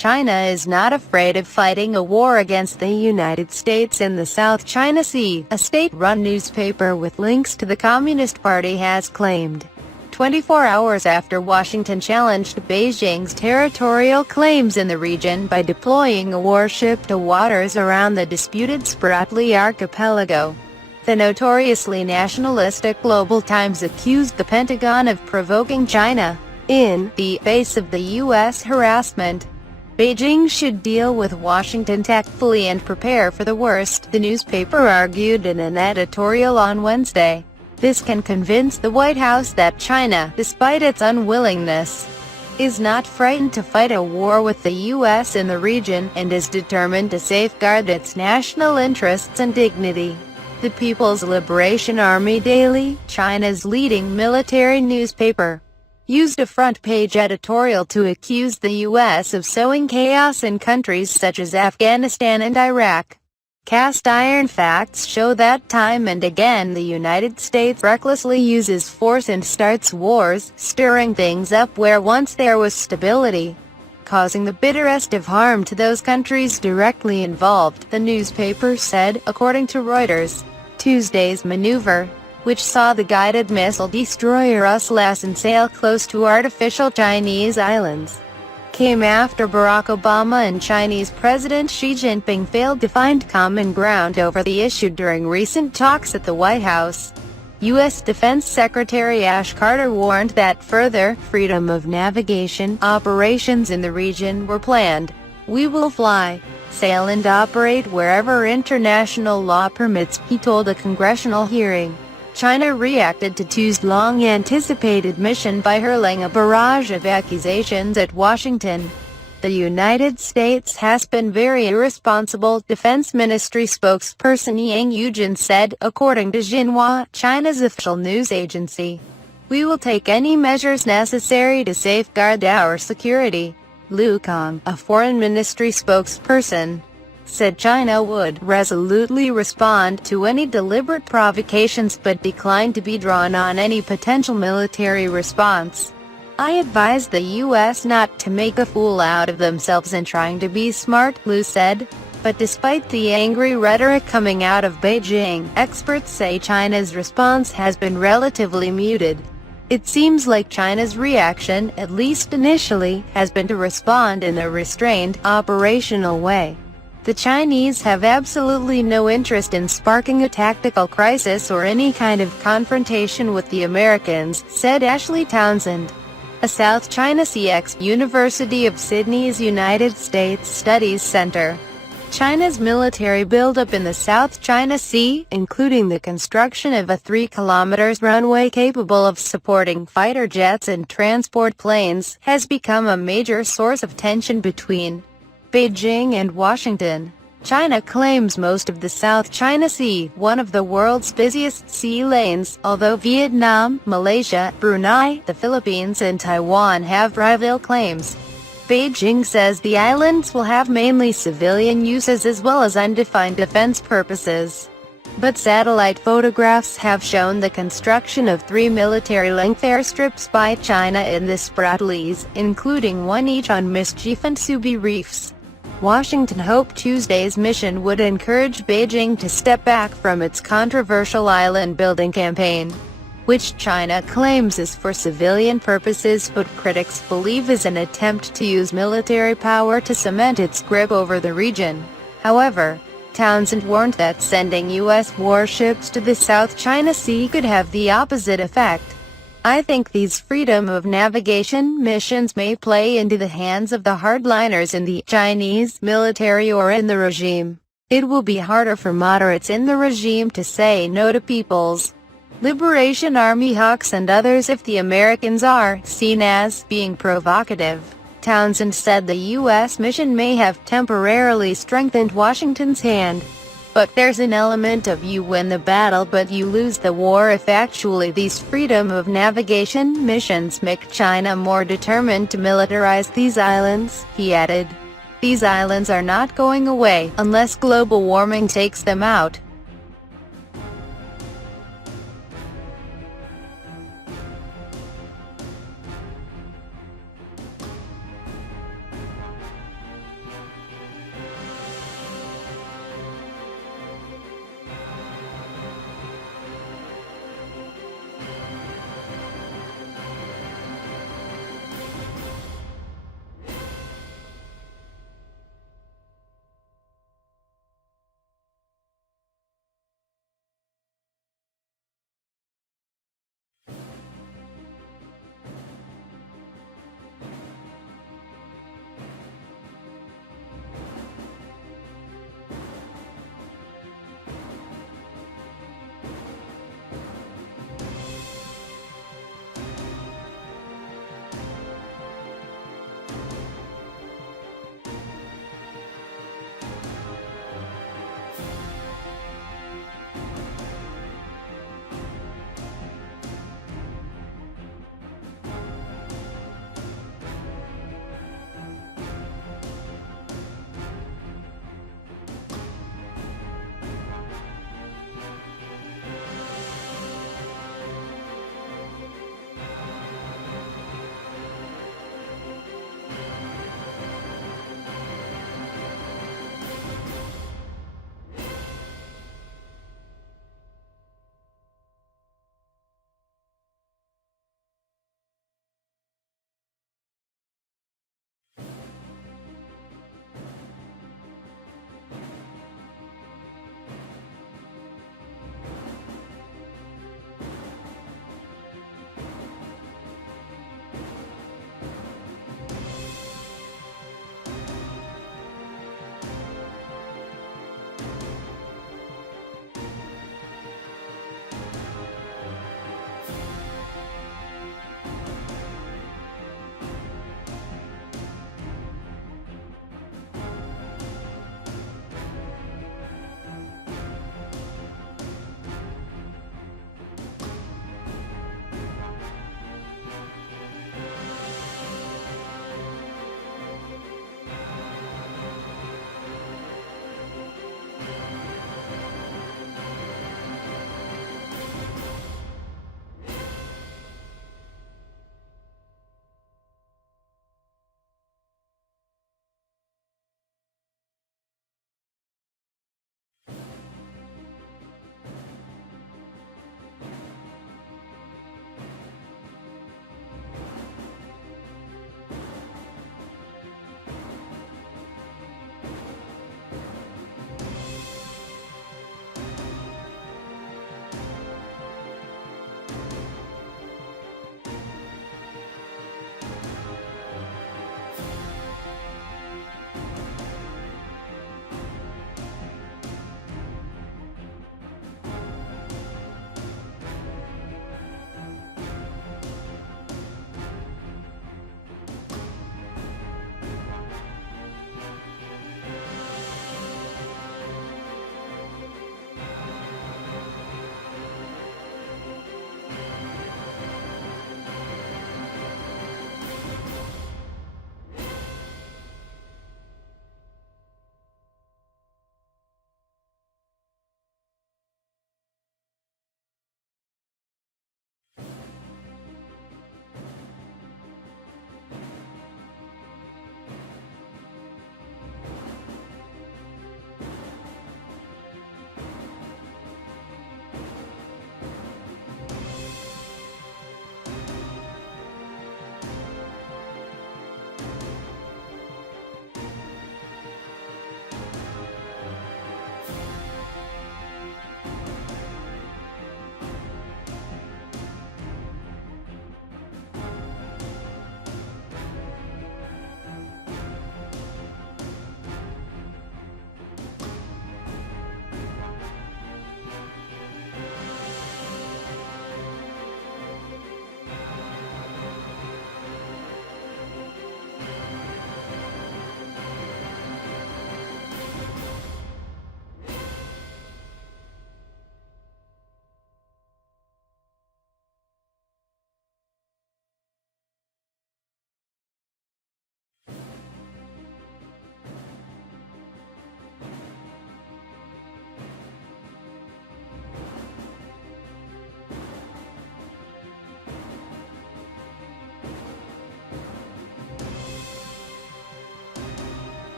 China is not afraid of fighting a war against the United States in the South China Sea, a state-run newspaper with links to the Communist Party has claimed. 24 hours after Washington challenged Beijing's territorial claims in the region by deploying a warship to waters around the disputed Spratly archipelago. The notoriously nationalistic Global Times accused the Pentagon of provoking China. In the face of the U.S. harassment, Beijing should deal with Washington tactfully and prepare for the worst, the newspaper argued in an editorial on Wednesday. This can convince the White House that China, despite its unwillingness, is not frightened to fight a war with the U.S. in the region, and is determined to safeguard its national interests and dignity. The People's Liberation Army Daily, China's leading military newspaper, used a front-page editorial to accuse the U.S. of sowing chaos in countries such as Afghanistan and Iraq. Cast iron facts show that time and again the United States recklessly uses force and starts wars, stirring things up where once there was stability, causing the bitterest of harm to those countries directly involved, the newspaper said, according to Reuters. Tuesday's maneuver, which saw the guided missile destroyer Us-Lassen sail close to artificial Chinese islands, came after Barack Obama and Chinese President Xi Jinping failed to find common ground over the issue during recent talks at the White House. U.S. Defense Secretary Ash Carter warned that further freedom of navigation operations in the region were planned. "We will fly, sail and operate wherever international law permits," he told a congressional hearing. China reacted to Tuesday's long-anticipated mission by hurling a barrage of accusations at Washington. "The United States has been very irresponsible," Defense Ministry spokesperson Yang Yujin said, according to Xinhua, China's official news agency. "We will take any measures necessary to safeguard our security." Lu Kang, a foreign ministry spokesperson, said China would resolutely respond to any deliberate provocations but declined to be drawn on any potential military response. "I advise the U.S. not to make a fool out of themselves in trying to be smart," Lu said. But despite the angry rhetoric coming out of Beijing, experts say China's response has been relatively muted. It seems like China's reaction, at least initially, has been to respond in a restrained, operational way. The Chinese have absolutely no interest in sparking a tactical crisis or any kind of confrontation with the Americans, said Ashley Townsend, a South China Sea University of Sydney's United States Studies Center. China's military buildup in the South China Sea, including the construction of a 3-kilometer runway capable of supporting fighter jets and transport planes, has become a major source of tension between Beijing and Washington. China claims most of the South China Sea, one of the world's busiest sea lanes, although Vietnam, Malaysia, Brunei, the Philippines and Taiwan have rival claims. Beijing says the islands will have mainly civilian uses as well as undefined defense purposes. But satellite photographs have shown the construction of 3 military-length airstrips by China in the Spratlys, including one each on Mischief and Subi reefs. Washington hoped Tuesday's mission would encourage Beijing to step back from its controversial island-building campaign, which China claims is for civilian purposes but critics believe is an attempt to use military power to cement its grip over the region. However, Townsend warned that sending U.S. warships to the South China Sea could have the opposite effect. "I think these freedom of navigation missions may play into the hands of the hardliners in the Chinese military or in the regime. It will be harder for moderates in the regime to say no to People's Liberation Army hawks and others if the Americans are seen as being provocative." Townsend said the U.S. mission may have temporarily strengthened Washington's hand. "But there's an element of you win the battle but you lose the war if actually these freedom of navigation missions make China more determined to militarize these islands," he added. "These islands are not going away, unless global warming takes them out."